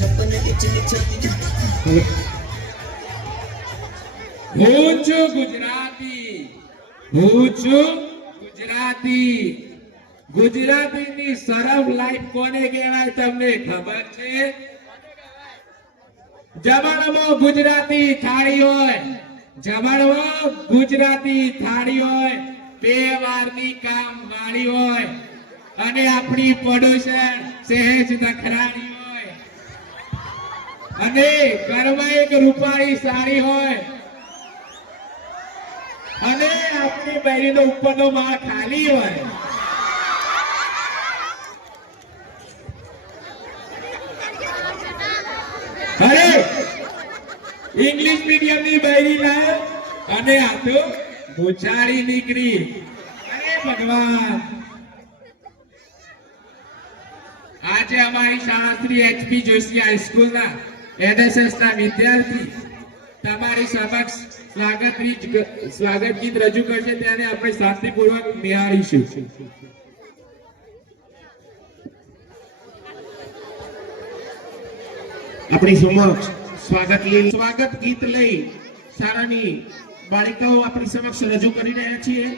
હું છું ગુજરાતી ગુજરાતીની સરસ લાઈફ કોને કહેવાય તમને ખબર છે? જમણમાં ગુજરાતી થાળી હોય બે વારની કામ વાળી હોય અને આપણી પડોશણ સહેજ નખરાની હોય અને ઘરમાં એક રૂપાળી સાડી હોય અને આપણી બહેરીનો ઉપરનો માળ ખાલી હોય. અરે ઇંગ્લિશ મીડિયમ ની બહેરી લાય અને આ તો ભૂચાળી નીકળી. અરે ભગવાન, આજે અમારી શાળા શ્રી એચપી જોશી હાઈસ્કૂલ ના એનએસએસ ના વિદ્યાર્થી તમારી સમક્ષ સ્વાગત ગીત રજૂ કરશે, ત્યારે આપણે શાંતિપૂર્વક નિહાળીશું. આપણી સમક્ષ સ્વાગત ગીત લઈ શાળાની બાળિકાઓ આપણી સમક્ષ રજૂ કરી રહ્યા છીએ.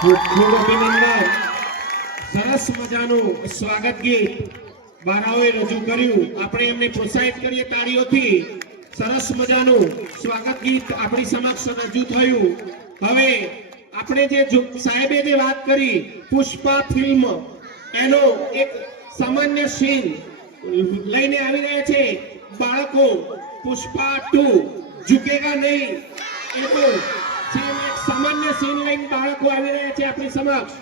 ખૂબ ખૂબ અભિનંદન. સરસ મજાનું સ્વાગત ગીત બાળાઓએ રજૂ કર્યું. આપણે એમને પ્રોત્સાહિત કરીએ તાળીઓથી. સરસ મજાનું સ્વાગત ગીત આપણી સમક્ષ રજૂ થયું. હવે આપણે જે સાહેબે જે વાત કરી પુષ્પા ફિલ્મ, એનો એક સામાન્ય સીન લઈને આવી રહ્યા છે બાળકો. પુષ્પા 2 ઝુકેગા નહીં, એ તો સીન, એક સામાન્ય સીન લઈને બાળકો આવી રહ્યા છે આપણી સમક્ષ.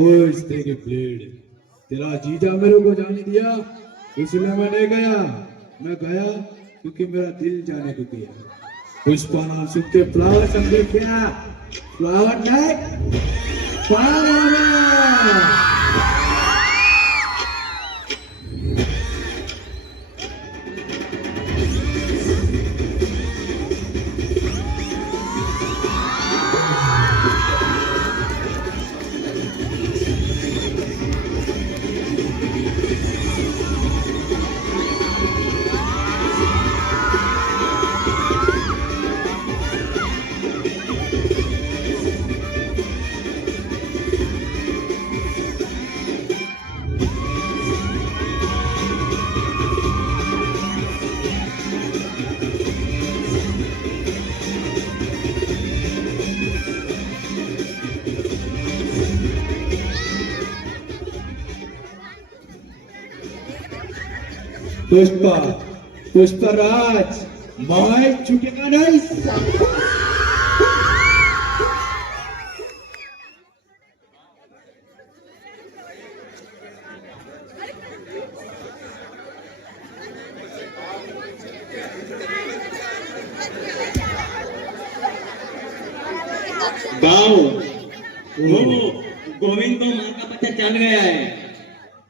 ओए तेरी ब्लेड, तेरा जीजा मेरे को जाने दिया, इसलिए मैं नहीं गया. मैं गया क्योंकि मेरा दिल जाने को गया. पुष्पा नाम सुनते फ्लावर समझे क्या? फ्लावर नहीं, फ्लावर. पुष्पा, पुष्पराज, मैं झुकेगा नहीं. बाऊ, वो गोविंद को माल का पता चल गया है.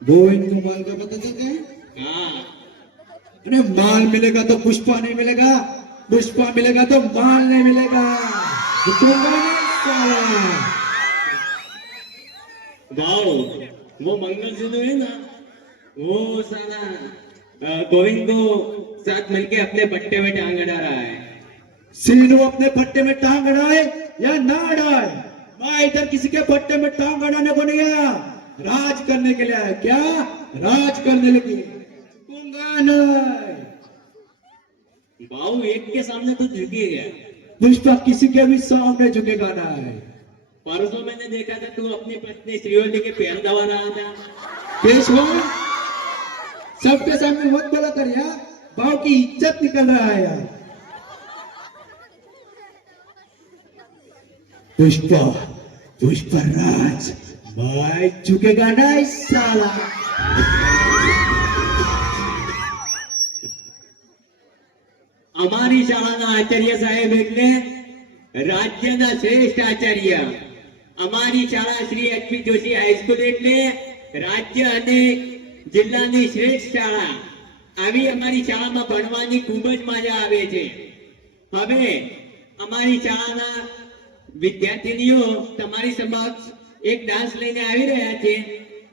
गोविंद को माल का पता चल गया? हाँ, अरे माल मिलेगा तो पुष्पा नहीं मिलेगा, पुष्पा मिलेगा तो माल नहीं मिलेगा. झुकेगा नहीं साला. बाऊ, वो मंगलसूत्र है ना, वो साला गोविंद को साथ मिलके अपने पट्टे में टांग अड़ा रहा है. सीनू अपने पट्टे में टांग अड़ाए या ना अड़ाए, मैं इधर किसी के पट्टे में टांग अड़ाने को नहीं आया, राज करने के लिए आया. क्या राज करने लगी? झुकूंगा नहीं. बाऊ एक के सामने तो झुकी गया. पुष्पा किसी के भी सामने झुकेगा नहीं. परसों मैंने देखा था तू अपनी पत्नी श्रीवल्ली के पैर दबा रहा था. पेशवा सबके सामने मत बोला कर यार, भाव की इज्जत निकल रहा है यार. पुष्पा, पुष्पराज, भाई झुकेगा नहीं साला. અમારી શાળાના આચાર્ય સાહેબ એટલે રાજ્યના શ્રેષ્ઠ આચાર્ય. અમારી શાળા શ્રી એચપી જોશી હાઈસ્કૂલ એટલે રાજ્ય અને જિલ્લાની શ્રેષ્ઠ શાળા. આવી અમારી શાળામાં ભણવાની ખૂબ જ મજા આવે છે. હવે અમારી શાળાના વિદ્યાર્થીનીઓ તમારી સમક્ષ એક ડાન્સ લઈને આવી રહ્યા છે,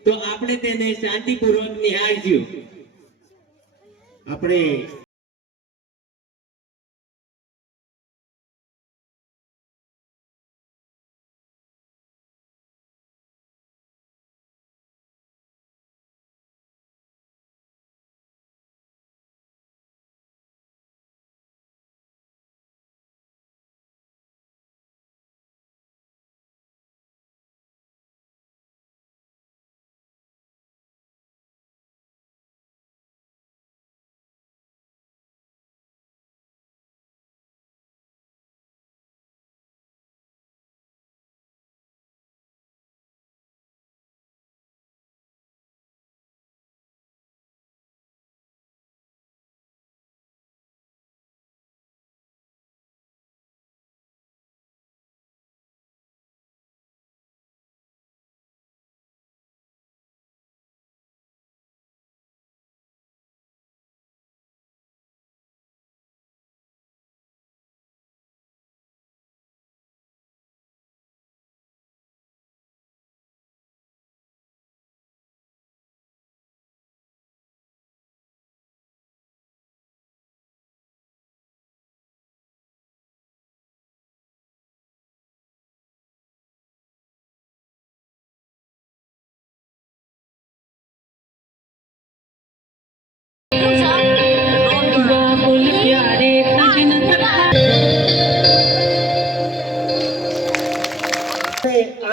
તો આપણે તેને શાંતિપૂર્વક નિહાળશું. આપણે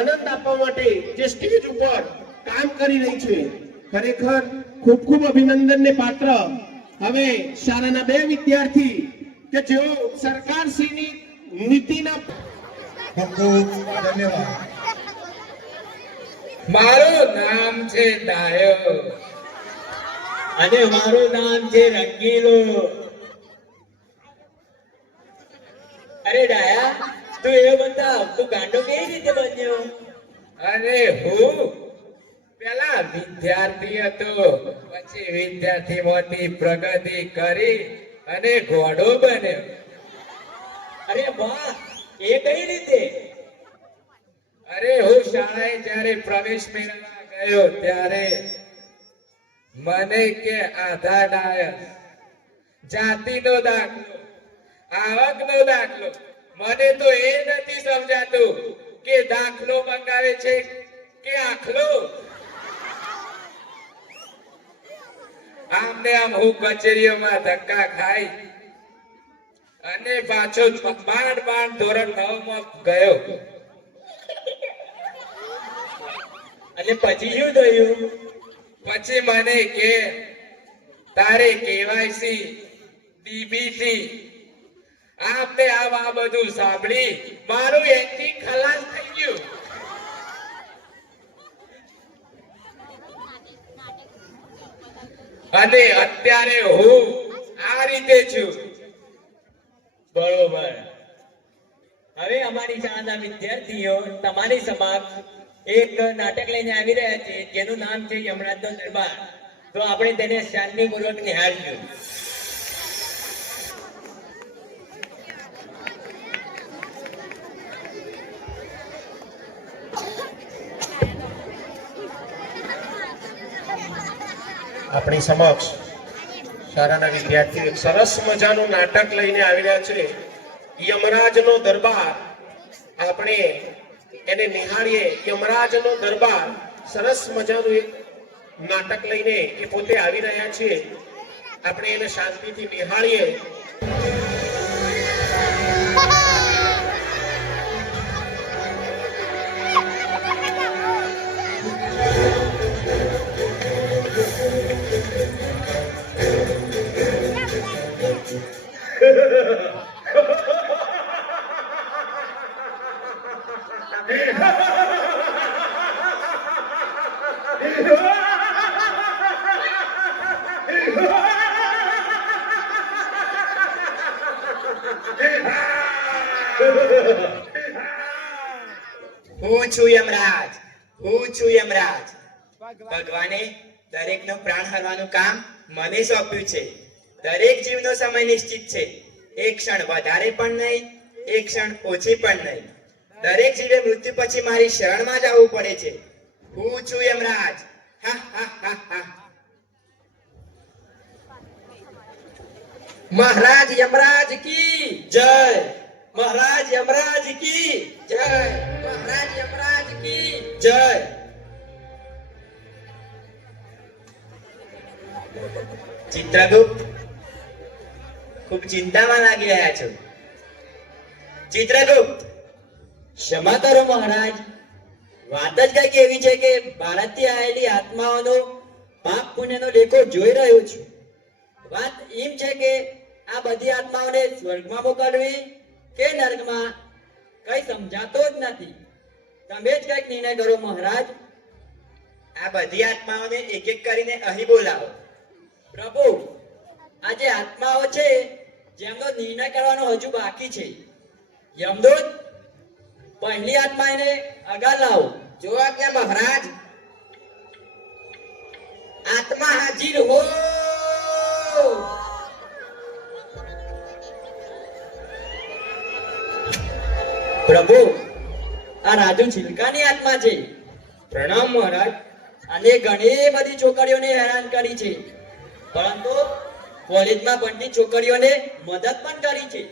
આનંદ આપવા માટે જે સ્ટેજ ઉપર કામ કરી રહી છે, ખરેખર ખૂબ ખૂબ અભિનંદનને પાત્ર. હવે શાળાના બે વિદ્યાર્થી કે જેઓ સરકારશ્રીની નીતિના ખૂબ ખૂબ ધન્યવાદ. મારું નામ છે ડાયો અને મારું નામ છે રંગીલો. અરે ડાયા, તું એ બતાવ, તું ગાંડો કેવી રીતે બન્યો? અને હું પેલા વિદ્યાર્થી હતો, પછી વિદ્યાર્થી માંથી પ્રગતિ કરી અને ઘોડો બન્યો. અરે વાહ, એ કઈ રીતે? અરે હું શાળાએ જ્યારે પ્રવેશ મેળવવા ગયો ત્યારે મને કે આધાર ડાયસ, જાતિનો દાખલો, આવકનો દાખલો, મને તો એ નથી સમજાતું કે દાખલો મંગાવે છે કે આખલો. આમ ને આમ હું કચેરીઓમાં ધક્કા ખાઈ અને પાછો માંડ ધોરણ 9 માં ગયો. અને પછી શું થયું? પછી મને કે તારે કેવાયસી ડીબીટી આપને આ બધું સાંભળી મારું એન્જિન ખલાસ થઈ ગયું. અને અત્યારે હું આ રીતે છું. બરોબર. હવે અમારી શાળાના વિદ્યાર્થીઓ તમારી સમક્ષ એક નાટક લઈને આવી રહ્યા છે, જેનું નામ છે યમરાજનો દરબાર. તો આપણે તેને શાંતિપૂર્વક નિહાળીશું. આપણી સમક્ષ શાળાના વિદ્યાર્થીઓ એક સરસ મજાનું નાટક લઈને આવી રહ્યા છે, યમરાજનો દરબાર. આપણે એને નિહાળીએ. યમરાજનો દરબાર સરસ મજાનું એક નાટક લઈને એ પોતે આવી રહ્યા છે. આપણે એને શાંતિથી નિહાળીએ. હું છું યમરાજ, હું છું યમરાજ. ભગવાને દરેકનો પ્રાણ હરવાનું કામ મને સોંપ્યું છે. દરેક જીવનો સમય નિશ્ચિત છે. એક ક્ષણ વધારે પણ નહીં, એક ક્ષણ ઓછી પણ નહીં. દરેક જીવે મૃત્યુ પછી મારી શરણમાં જવું પડે છે. હું છું યમરાજ. હા હા હા હા. महाराज यमराज की જય. महाराज यमराज की જય. महाराज यमराज की જય. ચિત્રગુપ્ત ખૂબ ચિંતામાં લાગી રહ્યા છો. ચિત્રગુપ્ત, ક્ષમા કરો મહારાજ, વાત જ કઈક એવી છે કે ભારતથી આવેલી આત્માઓનો પાપ પુણ્યનો લેખો જોઈ રહ્યો છું. વાત એમ છે કે આ બધી આત્માઓને સ્વર્ગમાં મોકલવી કે નર્કમાં કઈ સમજાતો જ નથી. તમે જ કઈક નિર્ણય કરો મહારાજ. આ બધી આત્માઓને એક એક કરીને અહીં બોલાવો. પ્રભુ, આ જે આત્માઓ છે જેમનો નિર્ણય કરવાનો હજુ બાકી છે, યમદૂત પહેલી આત્મા એને આગળ લાવો. जो आज्ञा महाराज. आत्मा हाजिर हो. પ્રભુ, આ રાજુ ચિલકાની આત્મા છે. પ્રણામ મહારાજ. અને ઘણી બધી છોકરીઓને હેરાન કરી છે, પરંતુ કોલેજમાં ભણતી છોકરીઓને મદદ પણ કરી છે.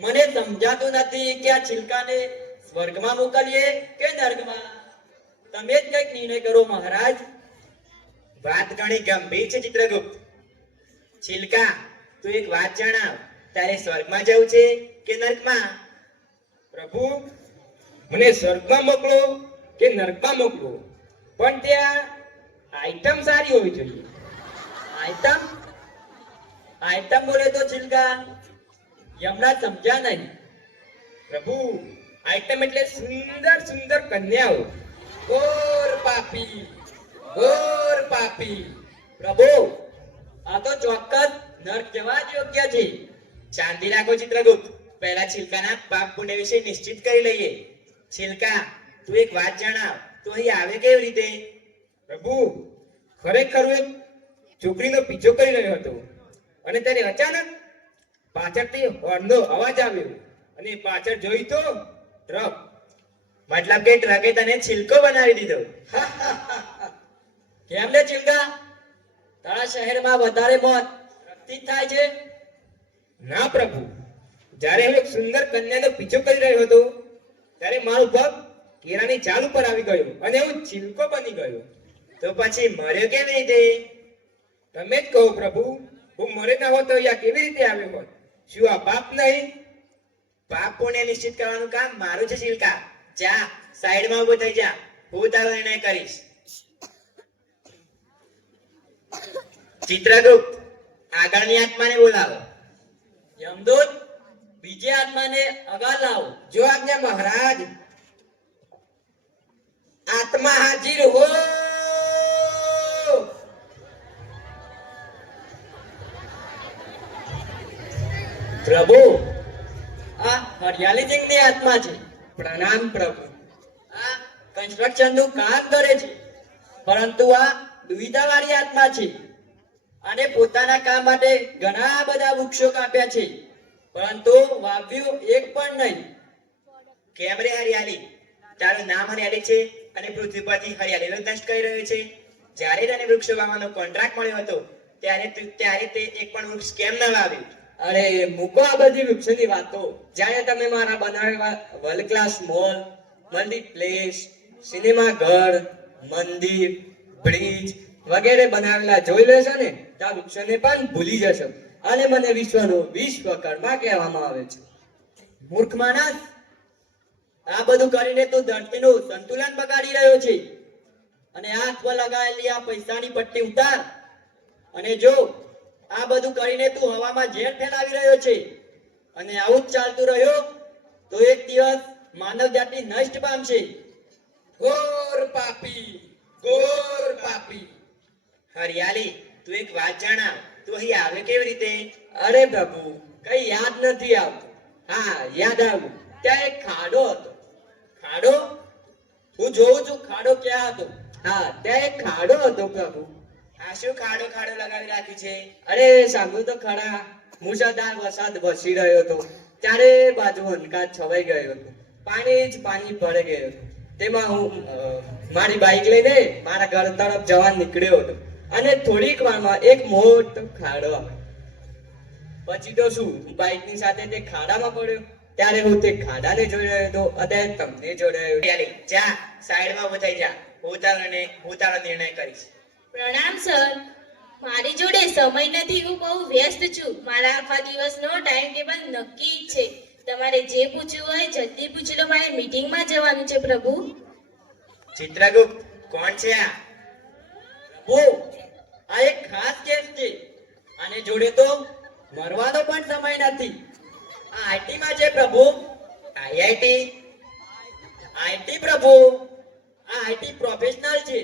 મને સમજાતું નથી કે આ ચિલકાને સ્વર્ગમાં મોકલીએ કે નર્કમાં. તમે જ કઈક નિર્ણય કરો મહારાજ. વાત ઘણી ગંભીર છે ચિત્રગુપ્ત. ચિલકા, તું એક વાત જણાવ. તારે સ્વર્ગમાં જવું છે કે નર્કમાં? પ્રભુ, મને સ્વર્ગમાં મોકલો કે નર્કમાં મોકલો, પણ ત્યાં આઈટમ સારી હોવી જોઈએ. આઈટમ આઈટમ બોલે તો ચિલકા યમરાજ સમજ્યા નહીં. પ્રભુ, આઈટમ એટલે સુંદર સુંદર કન્યાઓ. घोर पापी, घोर पापी. પ્રભુ, આ તો ચોક્કસ નર્ક જવા જ યોગ્ય છે. શાંતિ રાખો ચિત્રગુપ્ત. પહેલા ચિલકાના પાપ પુણ્ય વિશે નિશ્ચિત કરી લઈએ. ચિલકા, તું એક વાત જણાવ. તું અહીં આવે કેવી રીતે? પ્રભુ, ખરેખર હું એક છોકરીનો પીછો કરી રહ્યો હતો, અને ત્યારે અચાનક પાછળથી હોર્નનો અવાજ આવ્યો, અને પાછળ જોઈ તો ટ્રક. મતલબ કે ટ્રકે તને છિલકો બનાવી દીધો. કેમ લે ચિલકા, તારા શહેરમાં વધારે મોત ટ્રકથી જ થાય છે? ના પ્રભુ, જ્યારે હું એક સુંદર કન્યાનો પીછો કરી રહ્યો હતો, ત્યારે મારું પગ કેળાની ઝાડ ઉપર આવી ગયો અને હું છિલકો બની ગયો. તો પછી મર્યો કેવી રીતે? તમે જ કહો પ્રભુ, હું મરે ના હોત તો અહીંયા કેવી રીતે આવ્યો હોત? શું આ પાપ નહીં? પાપ પુણ્ય નિશ્ચિત કરવાનું કામ મારું છે ચિલકા. જા, સાઈડમાં ઊભો થઈ જા. હું તારો નિર્ણય કરીશ. ચિત્રગુપ્ત, આગળની આત્માને બોલાવો. યમદૂત, બીજી આત્માને આગળ લાવો. जो आज्ञा महाराज. आत्मा हाजिर हो. પ્રભુ, આ હરિયાળી સિંહની આત્મા છે. પ્રણામ પ્રભુ. આ કન્સ્ટ્રક્શન નું કામ કરે છે, પરંતુ આ દુવિધાવાળી આત્મા છે. અને પોતાના કામ માટે ઘણા બધા વૃક્ષો કાપ્યા છે, પરંતુ વાવ્યું એક પણ નહીં. કેમ રે હરિયાળી? તારું નામ હરિયાળી છે અને પૃથ્વી પરથી હરિયાળીનો નષ્ટ કરી રહ્યો છે. જ્યારે તને વૃક્ષો વાવવાનો કોન્ટ્રાક્ટ મળ્યો હતો, ત્યારે તે એક પણ વૃક્ષ કેમ ન વાવ્યું? અરે મૂકો આ બધી વૃક્ષોની વાતો. જ્યારે તમે મારા બનાવેલા world class mall, multiplex, cinema ઘર, મંદિર, બ્રિજ વગેરે બનાવેલા જોઈ લેશો ને, ત્યાં વૃક્ષોને પણ ભૂલી જશો અને મને વિશ્વનો વિશ્વકર્મા કહેવામાં આવે છે. મૂર્ખ માણસ, આ બધું કરીને તું ધરતીનું સંતુલન બગાડી રહ્યો છે. અને હાથ પર લગાવેલી આ પૈસાની પટ્ટી ઉતાર. અને જો આ બધું કરીને તું હવામાં ઝેર ફેલાવી રહ્યો છે, અને આવું જ ચાલતું રહ્યો તો એક દિવસ માનવ જાતિ નષ્ટ પામશે. घोर पापी, घोर पापी. હરિયાળી, તું એક વાત જણાવ. તું અહીં આવે કેવી રીતે? અરે પ્રભુ, કઈ યાદ નથી આવતું. હા, યાદ આવ્યું. ત્યાં એક ખાડો હતો. ખાડો? હું જોઉં છું ખાડો ક્યાં હતો. હા, ત્યાં એક ખાડો હતો પ્રભુ. આ શું ખાડો ખાડો લગાવી રાખ્યું છે? અરે સાંભળ્યું તો ખરા, મુસળધાર વરસાદ વરસી રહ્યો હતો. ચારે બાજુ અંધકાર છવાઈ ગયો હતો. પાણી જ પાણી ભરાઈ ગયું હતું. તેમાં હું મારી બાઈક લઈને મારા ઘર તરફ જવા નીકળ્યો હતો અને થોડીક વારમાં એક મોટો ખાડો આવ્યો. પછી તો શું, બાઈકની સાથે તે ખાડામાં પડ્યો. ત્યારે હું તે ખાડાને જોઈ રહ્યો હતો. અત્યારે તમને જોઈ રહ્યો છું. યારી, જા સાઈડમાં ઉભો થઈ જા. હું તારો નિર્ણય કરીશ. પ્રણામ સર, મારી જોડે સમય નથી. હું બહુ વ્યસ્ત છું. મારા આખા દિવસનો ટાઈમ ટેબલ નક્કી જ છે. તમારે જે પૂછવું હોય જલ્દી પૂછી લો. મારે મીટિંગમાં જવાનું છે પ્રભુ. ચિત્રગુપ્ત કોણ છે આ? પ્રભુ, આ એક ખાસ કેસ છે. આને જોડે તો મરવાનો પણ સમય નથી. આ આઈટી માં છે પ્રભુ. આઈઆઈટી? આઈટી પ્રભુ, આ આઈટી પ્રોફેશનલ છે.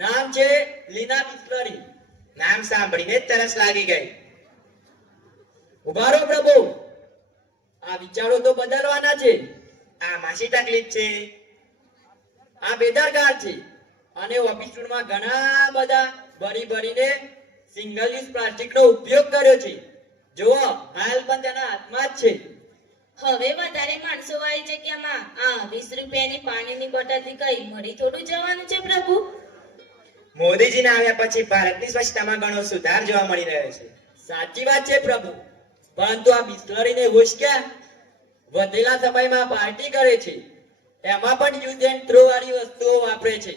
નામ છે લીના બિસ્લરી. નામ સાંભળીને જ તરસ લાગી ગઈ. ઉભા રહો પ્રભુ, આ વિચારો તો બદલવાના છે. આ માસી તકલીફ છે. આ બેદરકાર છે અને ઓફિસ રૂમમાં ઘણા બધા ભરીને સિંગલ યુઝ પ્લાસ્ટિકનો ઉપયોગ કર્યો છે. જુઓ, હાલ પણ તેના હાથમાં જ છે. હવે વધારે માણસો વાળી જગ્યામાં આ 20 રૂપિયાની પાણીની બોટલથી કઈ મળી થોડું જવાનું છે પ્રભુ. મોદીજીના આવ્યા પછી ભારતની સ્વચ્છતામાં ઘણો સુધાર જોવા મળી રહ્યો છે. સાચી વાત છે પ્રભુ, પરંતુ આ બિસ્લરીને હોશ ક્યાં? વધેલા સમયમાં પાર્ટી કરે છે. એમાં પણ યુઝ એન્ડ થ્રો વાળી વસ્તુઓ વાપરે છે.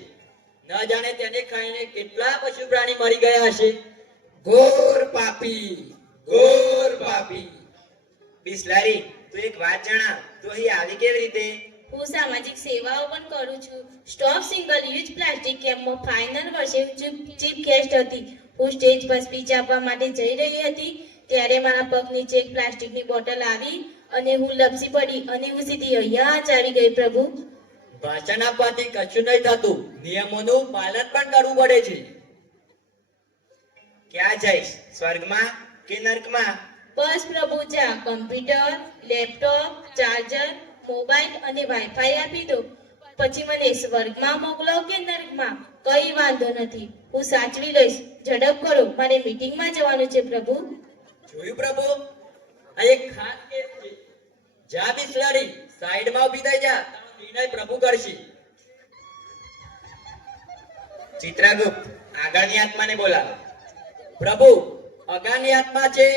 ન જાણે તેને ખાઈને કેટલા પશુ પ્રાણી મરી ગયા હશે. ઘોર પાપી, ઘોર પાપી. બિસ્લરી, તું એક વાત જણાવ, તું અહીં આવી કેવી રીતે? હું સામાજિક સેવાઓ પણ કરું છું. સ્ટોપ સિંગલ યુઝ પ્લાસ્ટિક કેમ્પમાં ફાઇનલ વર્ષે ચીફ ગેસ્ટ હતી. હું સ્ટેજ પર સ્પીચ આપવા માટે જઈ રહી હતી. ત્યારે મારા પગ નીચે એક પ્લાસ્ટિકની બોટલ આવી અને હું લપસી પડી અને હું સીધી અહીંયા જ આવી ગઈ પ્રભુ. ભાષણ આપવાથી કશું નહીં થતું. નિયમોનું પાલન પણ કરવું પડે છે. ક્યાં જઈશ? સ્વર્ગમાં કે નર્કમાં? બસ પ્રભુ, જા કમ્પ્યુટર, લેપટોપ, ચાર્જર, મોબાઈલ અને વાઈફાઈ આપી દો. પછી મને સ્વર્ગમાં મોકલો કે નર્કમાં, કઈ વાંધો નથી. હું સાચવી લઈશ. ઝડપ કરો, મારે મીટિંગમાં જવાનું છે પ્રભુ. જોયું પ્રભુ, આ એક ખાસ કેસ છે. જા બિસ્લરી, સાઈડમાં ઊભી થઈ જા. તારો નિર્ણય પ્રભુ કરશે. ચિત્રગુપ્ત, આગળની આત્માને બોલાવો. પ્રભુ, અગાની આત્મા છે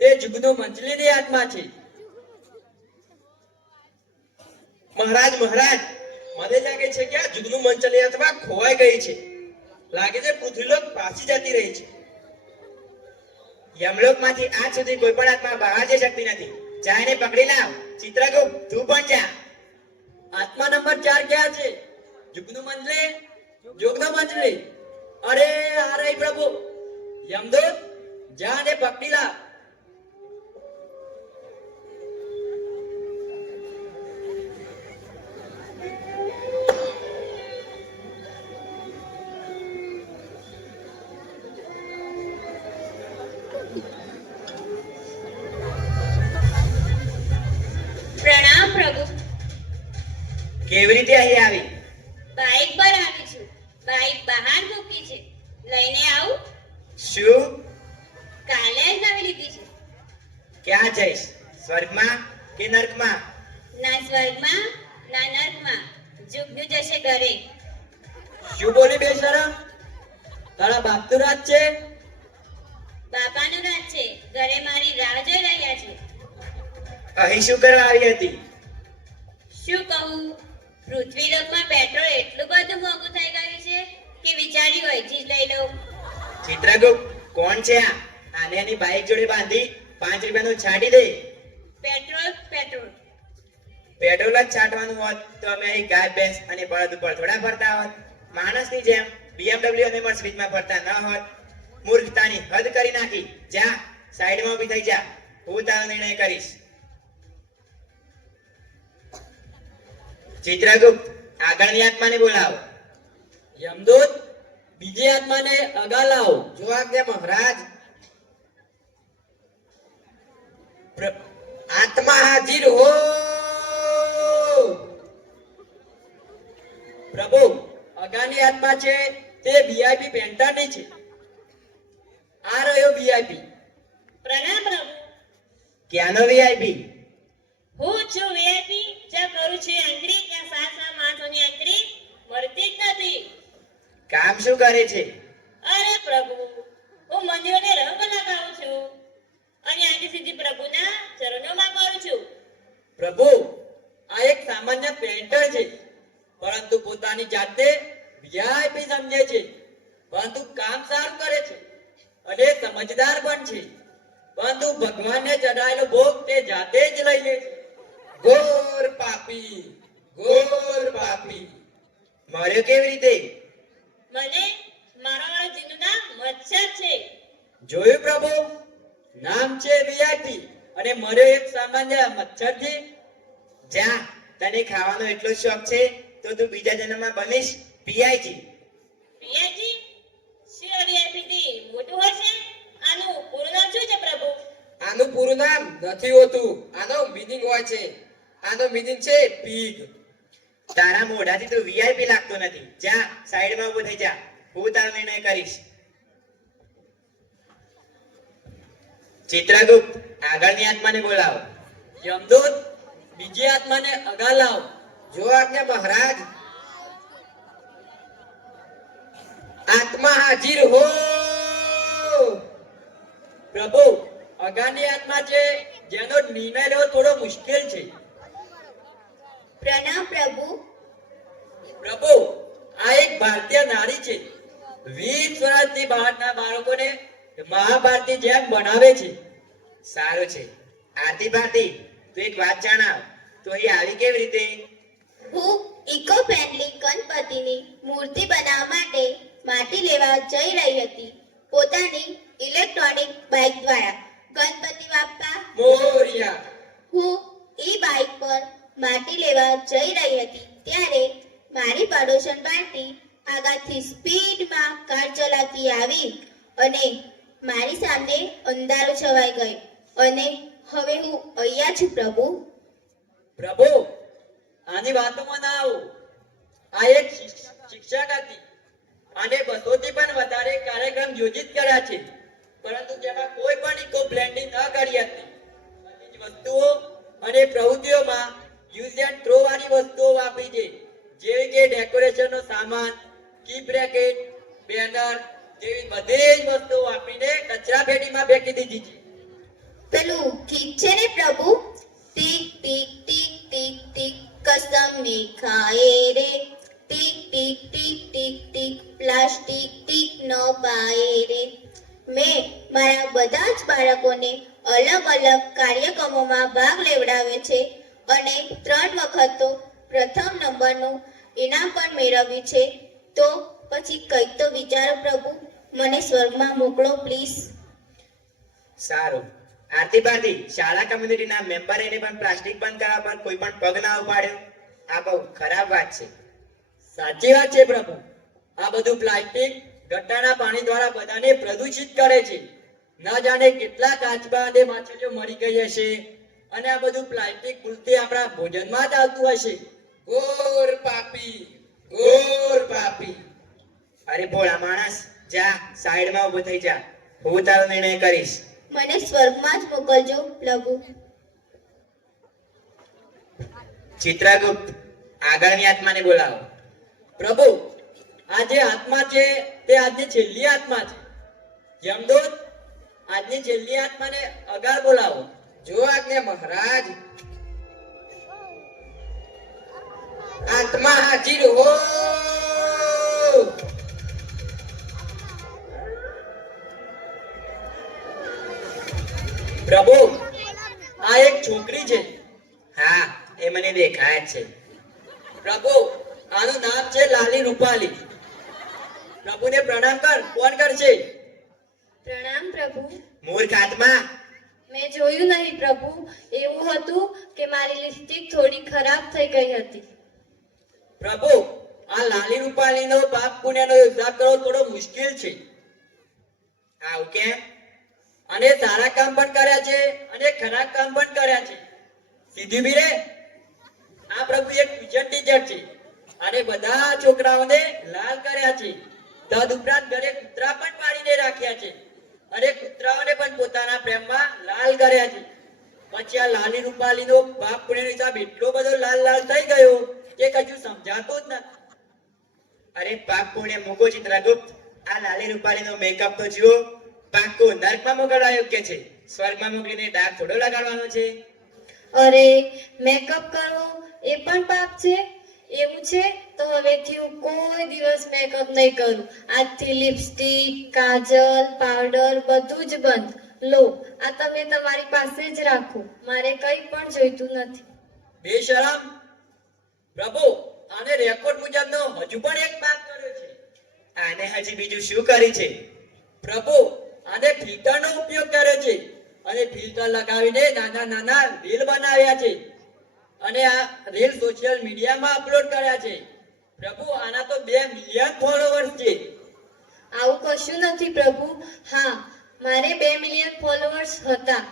તે જુગનુ મંચલીની આત્મા છે. મહારાજ, મને લાગે છે કે આ જુગનું મંચલી આત્મા ખોવાઈ ગઈ છે. લાગે છે પૃથ્વીલોક પાછી જતી રહી છે. યમલોકમાંથી આજ સુધી કોઈ પણ આત્મા બહાર જઈ શકતી નથી. જા એને પકડી લાવ. ચિત્રગુપ્ત, તું પણ જા. આત્મા નંબર 4 ક્યાં છે? જુગનુ મંચલી, જુગનુ મંચલી. અરે આ રહી પ્રભુ. યમદૂત, જા ને પકડી લા. પ્રણામ પ્રભુ. કેવી રીતે અહીં આવી? બાઇક પર આવી છું. બાઇક બહાર મૂકી છે. લઈને આવું? શું? કાલે જ લાવી લીધી છે. ક્યાં જઈશ? સ્વર્ગમાં કે નર્કમાં? ના સ્વર્ગમાં ના નર્કમાં. જુગનું જશે ઘરે. શું બોલી બેશરમ? તારા બાપનું રાજ છે? બાપાનું રાજ છે. ઘરે મારી રાહ જોઈ રહ્યા છે. અહીં શું કરવા આવી હતી? શું કહું, પૃથ્વીલોકમાં પેટ્રોલ એટલું બધું મોંઘું થઈ ગયું છે કે વિચાર્યું હોય ચીજ લઈ લઉં. ચિત્રગુપ્ત, કોણ છે આ? આને એની બાઇક જોડે બાંધી 5 રૂપિયાનું છાંટી દે. Petrol petrol. પેટ્રોલ જ છાંટવાનું હોત તો અમે અહીં ગાય ભેંસ અને બળદ ઉપર થોડા ફરતા હોત. માણસની જેમ BMW અને મર્સિડીઝમાં ફરતા ન હોત. મૂર્ખતાની હદ કરી નાખી. જા સાઈડમાં ઊભી થઈ જા. હું તારો નિર્ણય કરીશ. ચિત્રગુપ્ત, આગળની આત્માને બોલાવો. યમદૂત, બીજી આત્માને આગળ લાવો. જો આજ્ઞા મહારાજ. આત્મા હાજર હો. પ્રભુ, અગાની આત્મા છે તે વીઆઈપી પેન્ટરની છે. આ રહ્યો વીઆઈપી. પ્રણામ પ્રભુ. ક્યાંનો વીઆઈપી? હું છું વીઆઈપી. જે કરું છું એન્ટ્રી ત્યાં સાસા માણસોની એન્ટ્રી મળતી જ નથી. કામ શું કરે છે? અરે પ્રભુ, હું મંદિરોને રંગ લગાવું છું અને આજે સીધી પ્રભુના ચરણોમાં કરું છું. પ્રભુ, આ એક સામાન્ય પેન્ટર છે, પરંતુ પોતાની જાતે વીઆઈપી સમજે છે. પરંતુ કામ સારું કરે છે અને સમજદાર પણ છે. પરંતુ ભગવાનને ચડાયેલો ભોગ તે જાતે જ લઈ લે છે. ઘોર પાપી, ઘોર પાપી. મર્યો કેવી રીતે? મને મારા વાળા જીનું નામ મચ્છર છે. જોયું પ્રભુ, નામ છે વીઆઈપી અને મર્યો એક સામાન્ય મચ્છરથી. જા, તને ખાવાનો એટલો શોખ છે તો તું બીજા જન્મમાં બનીશ પીઆઈજી. વીઆઈપી શું વીઆઈપી થી મોટું હશે? આનું પૂરું નામ શું છે પ્રભુ? આનું પૂરું નામ નથી હોતું, આનો મીનિંગ હોય છે. આનો મીનિંગ છે પીગ. તારા મોઢાથી તું વીઆઈપી લાગતો નથી. જા, સાઈડમાં ઊભો થઈ જા. હું તારો નિર્ણય કરીશ. ચિત્રગુપ્ત, આગળની આત્માને બોલાવો. યમદૂત, બીજી આત્માને આગળ લાવો. જો આજ્ઞા મહારાજ. આત્મા હાજર હો. પ્રભુ, અગાની આત્મા છે જેનો નિર્ણય લેવો થોડો મુશ્કેલ છે. પ્રણામ પ્રભુ. પ્રભુ, આ એક ભારતીય નારી છે. 20 વર્ષથી બહારના બાળકોને મહાભારતની જેમ બનાવે છે. સારું છે. આરતી ભારતી, તું એક વાત જણાવ. તો અહીં આવી કેવી રીતે? હું ઇકો ફ્રેન્ડલી ગણપતિની મૂર્તિ બનાવવા માટે માટી લેવા જઈ રહી હતી. પોતાની ઇલેક્ટ્રોનિક બાઇક દ્વારા. ગણપતિ બાપ્પા મોરિયા. હું ઈ બાઇક પર માટી લેવા જઈ રહી હતી ત્યારે મારી પડોશન પાર્ટી આગળથી સ્પીડમાં કાર ચલાવતી આવી અને મારી સામે અંધારો છવાઈ ગયો અને હવે હું અહીંયા છું પ્રભુ. પ્રભુ, આની વાતોમાં ના આવો. આ એક શિક્ષક હતી અને 200 થી પણ વધારે કાર્યક્રમ યોજિત કર્યા છે, પરંતુ જેમાં કોઈ પણ ઇકો બ્લેન્ડિંગ ન કરી હતી. બધી જ વસ્તુઓ અને પ્રવૃત્તિઓમાં યુઝ એન્ડ થ્રો વાળી વસ્તુઓ વાપરી છે, જેવી કે ડેકોરેશનનો સામાન, કી બ્રેકેટ, બેનર જેવી બધી જ વસ્તુઓ વાપરીને કચરા પેટીમાં ફેંકી દીધી છે. પેલું ઠીક છે ને પ્રભુ? ટીક ટીક ટીક ટીક ટીક કસમ ને ખાએ રે. ટીક ટીક ટીક ટીક ટીક પ્લાસ્ટિક ટીક ન પાએ રે. મેં મારા બધા જ બાળકોને અલગ અલગ કાર્યક્રમોમાં ભાગ લેવડાવ્યો છે અને 3 વખત તો પ્રથમ નંબરનું ઇનામ પણ મેળવ્યું છે. તો પછી કંઈક તો વિચારો પ્રભુ. મને સ્વર્ગમાં મોકલો પ્લીઝ. સારું. આરતી ભારતી, શાળા કમ્યુનિટીના મેમ્બરે પણ પ્લાસ્ટિક બંધ કરવા પર કોઈ પણ પગ ના ઉપાડ્યો. આ બહુ ખરાબ વાત છે. સાચી વાત છે પ્રભુ. આ બધું પ્લાસ્ટિક ગટરના પાણી દ્વારા બધાને પ્રદૂષિત કરે છે. ના જાણે કેટલા કાચબા અને માછલીઓ મરી ગઈ હશે અને આ બધું પ્લાસ્ટિક ભૂલથી આપણા ભોજનમાં જ આવતું હશે. ઘોર પાપી, ઘોર પાપી. અરે ભોળા માણસ, જા, સાઈડમાં ઊભો થઈ જા. હું તારો નિર્ણય કરીશ. મને સ્વર્ગમાં જ મોકલજો પ્રભુ. ચિત્રગુપ્ત, આગળની આત્માને બોલાવો. પ્રભુ, આ જે આત્મા છે તે આજની છેલ્લી આત્મા છે. યમદૂત, આજની છેલ્લી આત્માને આગળ બોલાવો. જો આજ્ઞા મહારાજ. આત્મા હાજર હો. પ્રભુ, આ એક છોકરી છે. હા, એ મને દેખાય જ છે. પ્રભુ, આનું નામ છે લાલી રૂપાલી. પ્રભુને પ્રણામ કર. કોણ કરશે? પ્રણામ પ્રભુ. મૂર્ખ આત્મા, મેં જોયું નહીં પ્રભુ. એવું હતું કે મારી લિપસ્ટિક થોડી ખરાબ થઈ ગઈ હતી. પ્રભુ, આ લાલી રૂપાલીનો પાપ પુણ્યનો હિસાબ કરવો થોડો મુશ્કેલ છે. આવું કેમ? અને સારા કામ પણ કર્યા છે અને ખરાબ કામ પણ કર્યા છે. સીધી બી રે, આ પ્રભુ એક ટ્યુશન ટીચર છે અને બધા છોકરાઓને લાલ કર્યા છે. તદ ઉપરાંત ઘરે કૂતરા પણ પાડીને રાખ્યા છે અને કૂતરાઓને પણ પોતાના પ્રેમમાં લાલ કર્યા છે. પછી આ લાલી રૂપાલીનો પાપ પુણ્યનો હિસાબ એટલો બધો લાલ લાલ થઈ ગયો કે કશું સમજાતો જ નથી. અરે પાપ પુણ્ય મૂકો ચિત્રગુપ્ત, આ લાલી રૂપાલીનો મેકઅપ તો જુઓ. પાક્કું નર્કમાં મોકલવા યોગ્ય છે. સ્વર્ગમાં મોકલીને ડાઘ થોડો લગાડવાનો છે. અરે મેકઅપ કરવો એ પણ પાપ છે? એવું છે તો હવેથી હું કોઈ દિવસ મેકઅપ નહીં કરું. આજથી લિપસ્ટિક, કાજલ, પાવડર બધું જ બંધ. લો, આ તમે તમારી પાસે જ રાખો, મારે કંઈ પણ જોઈતું નથી. બેશરમ પ્રભુ, આને રેકોર્ડ મુજબનો હજુ પણ એક પાપ કર્યો છે. આને હજી બીજું શું કરી છે? પ્રભુ, આને ફિલ્ટરનો ઉપયોગ કર્યો છે અને ફિલ્ટર લગાવીને નાના નાના રીલ બનાવ્યા છે અને આ રીલ સોશિયલ મીડિયામાં અપલોડ કર્યા છે. પ્રભુ, આના તો 2 મિલિયન ફોલોવર્સ છે. આવું કશું નથી પ્રભુ. હા, મારે 2 મિલિયન ફોલોવર્સ હતા,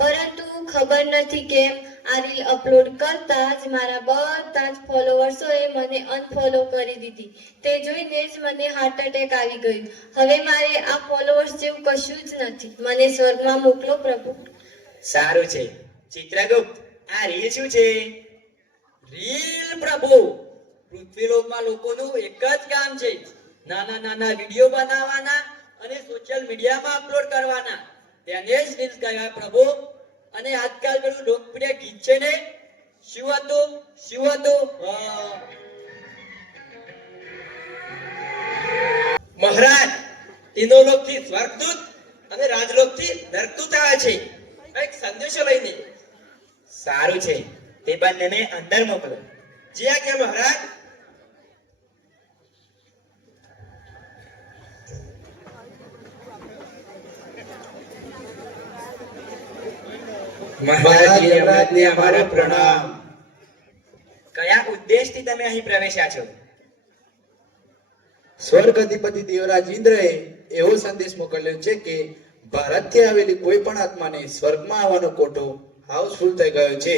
પરંતુ ખબર નથી કેમ આ રીલ અપલોડ કરતા જ મારા બધા જ ફોલોવર્સોએ મને અનફોલો કરી દીધી. તે જોઈને જ મને હાર્ટ એટેક આવી ગયું. હવે મારે આ ફોલોવર્સ જેવું કશું જ નથી. મને સ્વર્ગમાં મોકલો પ્રભુ. સારું છે. ચિત્રગુપ્ત, આ રીલ શું છે? રીલ પ્રભુ, પૃથ્વીલોકમાં લોકોનું એક જ કામ છે, નાના નાના વિડીયો બનાવવાના અને સોશિયલ મીડિયામાં અપલોડ કરવાના. તેને જ રીલ્સ કહેવાય પ્રભુ. અને આજકાલ પેલું લોકપ્રિય ગીત છે ને, શું હતું? મહારાજ, ઇન્દ્રલોકથી સ્વર્ગદૂત અને રાજલોકથી નરકદૂત આવે છે એક સંદેશો લઈને. સારું છે, તે બંનેને અંદર મોકલો. જે આજ્ઞા મહારાજ. મહારાજ યમરાજને અમારો પ્રણામ. કયા ઉદ્દેશથી તમે અહીં પ્રવેશ્યા છો? સ્વર્ગ અધિપતિ દેવરાજ ઇન્દ્રએ એવો સંદેશ મોકલ્યો છે કે ભારતથી આવેલી કોઈ પણ આત્માને સ્વર્ગમાં આવવાનો કોટો હાઉસફુલ થઈ ગયો છે.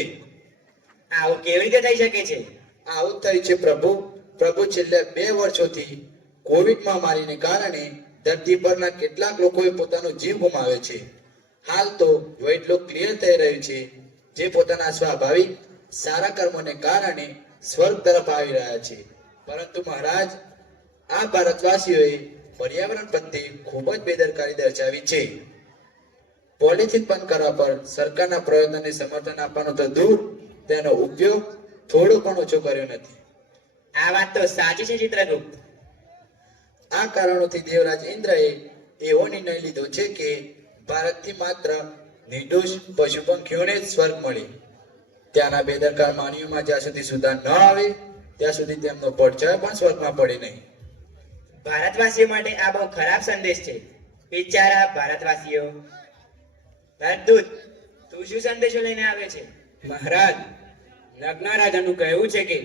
આવું કેવી રીતે થઈ શકે છે? આવું થયું છે પ્રભુ છેલ્લા 2 વર્ષોથી કોવિડ મહામારીને કારણે ધરતી પરના કેટલાક લોકોએ પોતાનો જીવ ગુમાવ્યો છે. હાલ તો વૈદલોક ક્લિયર થઈ રહ્યું છે, જે પોતાના સ્વાભાવિક સારા કર્મોને કારણે સ્વર્ગ તરફ આવી રહ્યા છે. પરંતુ મહારાજ, આ ભારતવાસીઓએ પર્યાવરણ પ્રત્યે ખૂબ જ બેદરકારી દર્શાવી છે. પોલિથીન બંધ કરવા પર સરકારના પ્રયત્નોને સમર્થન આપવાનું તો દૂર, તેનો ઉપયોગ થોડો પણ ઓછો કર્યો નથી. આ વાત તો સાચી છે ચિત્રગુપ્ત. આ કારણોથી દેવરાજ ઇન્દ્રએ એવો નિર્ણય લીધો છે કે ભારતથી માત્ર નિર્દોષ પશુ પંખીઓને જ સ્વર્ગ મળે. ત્યાંના બેદરકાર માનવીઓમાં જ્યાં સુધી સુધાર ન આવે ત્યાં સુધી તેમનો પડછાયો પણ સ્વર્ગમાં પડે નહીં. ભારતવાસીઓ માટે આ બહુ ખરાબ સંદેશ છે. બિચારા ભારતવાસીઓ. નરકદૂત, તું શું સંદેશો લઈને આવ્યો છે? મહારાજ, નગ્ન રાજાનું કહેવું છે કે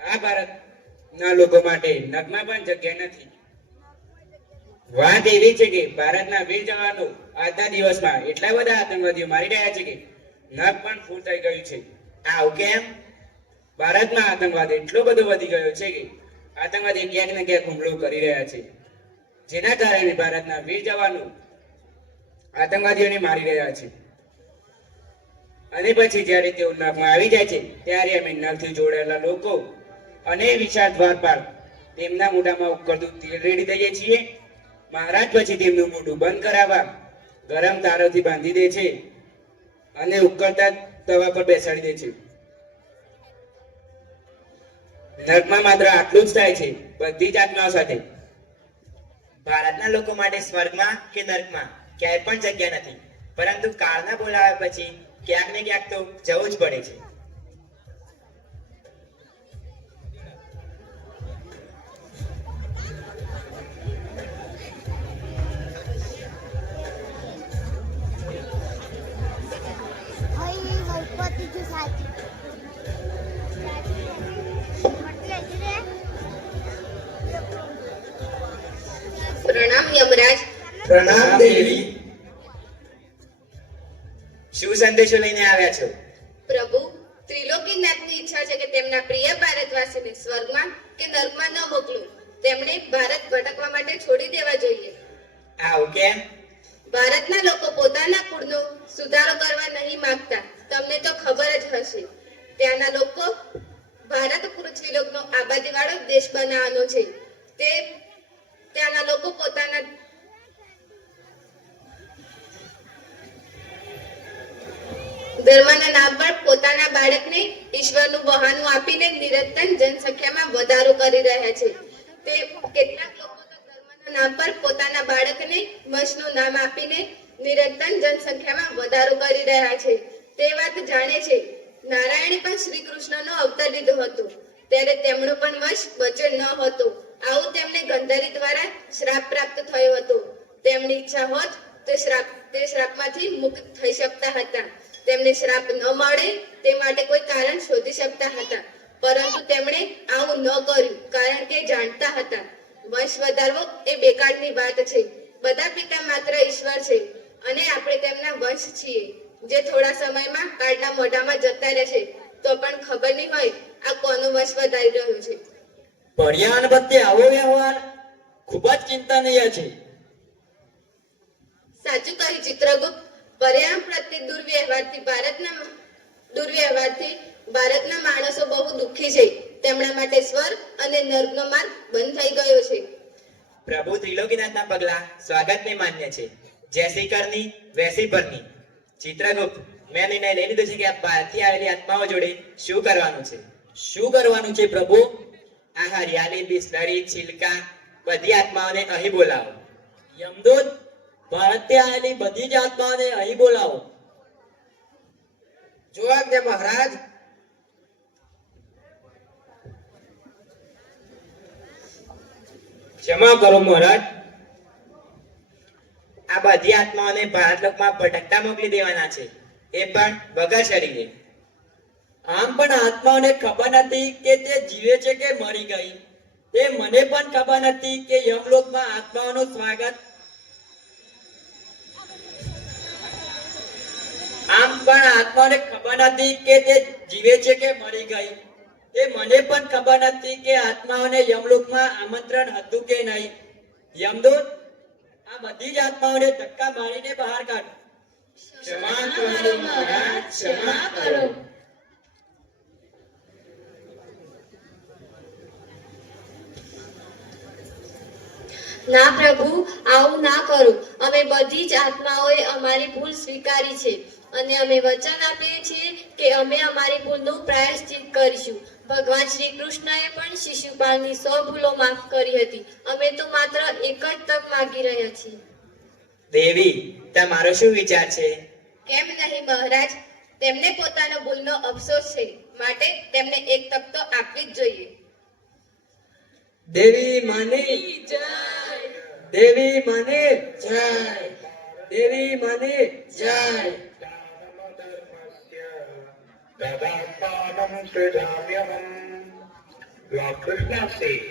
આ ભારતના લોકો માટે નગમાં પણ જગ્યા નથી. વાત એવી છે કે ભારતના વીર જવાનો આજના દિવસમાં એટલા બધા આતંકવાદીઓ મારી રહ્યા છે કે નગ પણ ફૂલ થઈ ગયું છે. આવું કેમ? ભારતમાં આતંકવાદ એટલો બધો વધી ગયો છે કે આતંકવાદી ક્યાંક ને ક્યાંક હુમલો કરી રહ્યા છે, જેના કારણે ભારતના વીર જવાનો આતંકવાદીઓને મારી રહ્યા છે. અને પછી જ્યારે તેઓ નગમાં આવી જાય છે ત્યારે અમે નગથી જોડાયેલા લોકો અને વિશાળ દ્વારપાલ તેમના મોઢામાં ઉકળતું તેલ રેડી દઈએ છીએ. મહારાજ પછી તેમનું મોઢું બંધ કરાવવા ગરમ તારોથી બાંધી દે છે અને ઉકળતા તવા પર બેસાડી દે છે. નર્કમાં માત્ર આટલું જ થાય છે, બધી જ આત્માઓ સાથે. ભારતના લોકો માટે સ્વર્ગમાં કે નર્કમાં ક્યાંય પણ જગ્યા નથી, પરંતુ કાળના બોલાવ્યા પછી ક્યાંક ને ક્યાંક તો જવું જ પડે છે. પ્રણામ યમરાજ. પ્રણામ દેવી. શું સંદેશો લઈને આવ્યા છો? પ્રભુ, ત્રિલોકીનાથની ઈચ્છા છે કે તેમના પ્રિય ભારતવાસીને સ્વર્ગમાં કે નર્કમાં ન મોકલું. તેમણે ભારત ભટકવા માટે છોડી દેવા જોઈએ. આવું કેમ? ભારતના લોકો પોતાના કુળનો સુધારો કરવા નહીં માંગતા. તમને તો ખબર જ હશે. ત્યાંના લોકો ભારત પૃથ્વીલોકનો આબાદીવાળો દેશ બનાવવાનો છે. ત્યાંના લોકો પોતાના ધર્મના નામ પર પોતાના બાળકને ઈશ્વરનું બહાનું આપીને નિરંતર જનસંખ્યામાં વધારો કરી રહ્યા છે. તે કેટલાક લોકો તો ધર્મના નામ પર પોતાના બાળકને વંશનું નામ આપીને નિરંતર જનસંખ્યામાં વધારો કરી રહ્યા છે. તે વાત જાણે છે. નારાયણે પણ શ્રી કૃષ્ણનો અવતાર લીધો હતો, ત્યારે તેમનો પણ વંશ બચેલ ન હતો. આવું તેમને ગંધારી દ્વારા શ્રાપ પ્રાપ્ત થયો હતો. તેમની ઈચ્છા હોત તો તે શ્રાપમાંથી મુક્ત થઈ શકતા હતા. તેમને શ્રાપ ન મળે તે માટે કોઈ કારણ શોધી શકતા હતા, પરંતુ તેમણે આવું ન કર્યું, કારણ કે જાણતા હતા વંશ વધારવો એ બેકારની વાત છે. બધા પિતા માત્ર ઈશ્વર છે અને આપણે તેમના વંશ છીએ, જે થોડા સમયમાં કાળના મોઢામાં જતા રહેશે તો પણ ખબર નહીં હોય આ કોનો વંશ વધારી રહ્યો છે. પર્યાવરણ પ્રત્યે આવો વ્યવહાર ખૂબ જ ચિંતનીય છે. સાચું કહ્યું ચિત્રગુપ્ત. પર્યાવરણ પ્રત્યે દુર્વ્યવહારથી ભારતના માણસો બહુ દુઃખી છે. તેમના માટે સ્વર્ગ અને નર્કનો માર્ગ બંધ થઈ ગયો છે. પ્રભુ ત્રિલોકીનાથના પગલા સ્વાગતને માન્ય છે. જૈસી કરની વૈસી ભરની. ચિત્રગુપ્ત, મેં નિર્ણય લઈ લીધો છે કે આ બહારથી આવેલી આત્માઓ જોડે શું કરવાનું છે. શું કરવાનું છે પ્રભુ? આ હરિયાળી, બિસ્લરી, છિલકા બધી આત્માઓને અહીં બોલાવો. યમદૂત, ભારતથી આવેલી બધી જ આત્માઓને અહીં બોલાવો. જો આજ્ઞા મહારાજ. ક્ષમા કરો મહારાજ. આ બધી આત્માઓને ભારતલોકમાં ભટકતા મોકલી દેવાના છે, એ પણ વગર શરીરે. આમ પણ આત્માઓને ખબર નથી કે તે જીવે છે કે મરી ગઈ. તે મને પણ ખબર નથી કે યમલોકમાં આત્માઓનું સ્વાગત. આમ પણ આત્માઓને ખબર નથી કે તે જીવે છે કે મરી ગઈ. તે મને પણ ખબર નથી કે આત્માઓને યમલોકમાં આમંત્રણ હતું કે નહીં. યમદૂત, આ બધી જ આત્માઓને ધક્કા મારીને બહાર કાઢો. ક્ષમા કરો મહારાજ, ક્ષમા કરો. ના પ્રભુ, આવું ના કરો. અમે બધી જ આત્માઓએ અમારી ભૂલ સ્વીકારી છે અને અમે વચન આપીએ છીએ કે અમે અમારી ભૂલનું પ્રાયશ્ચિત કરીશું. ભગવાન શ્રી કૃષ્ણએ પણ શિશુપાલની 100 ભૂલો માફ કરી હતી. અમે તો માત્ર એક જ તક માંગી રહ્યા છીએ. દેવી, તમારો શું વિચાર છે? કેમ નહીં મહારાજ? તેમને પોતાનો ભૂલનો અફસોસ છે, માટે તેમને એક તક તો આપવી જ જોઈએ. દેવી માની જય. દેવી માની જય. દેવી માની જય. Lord Krishna says,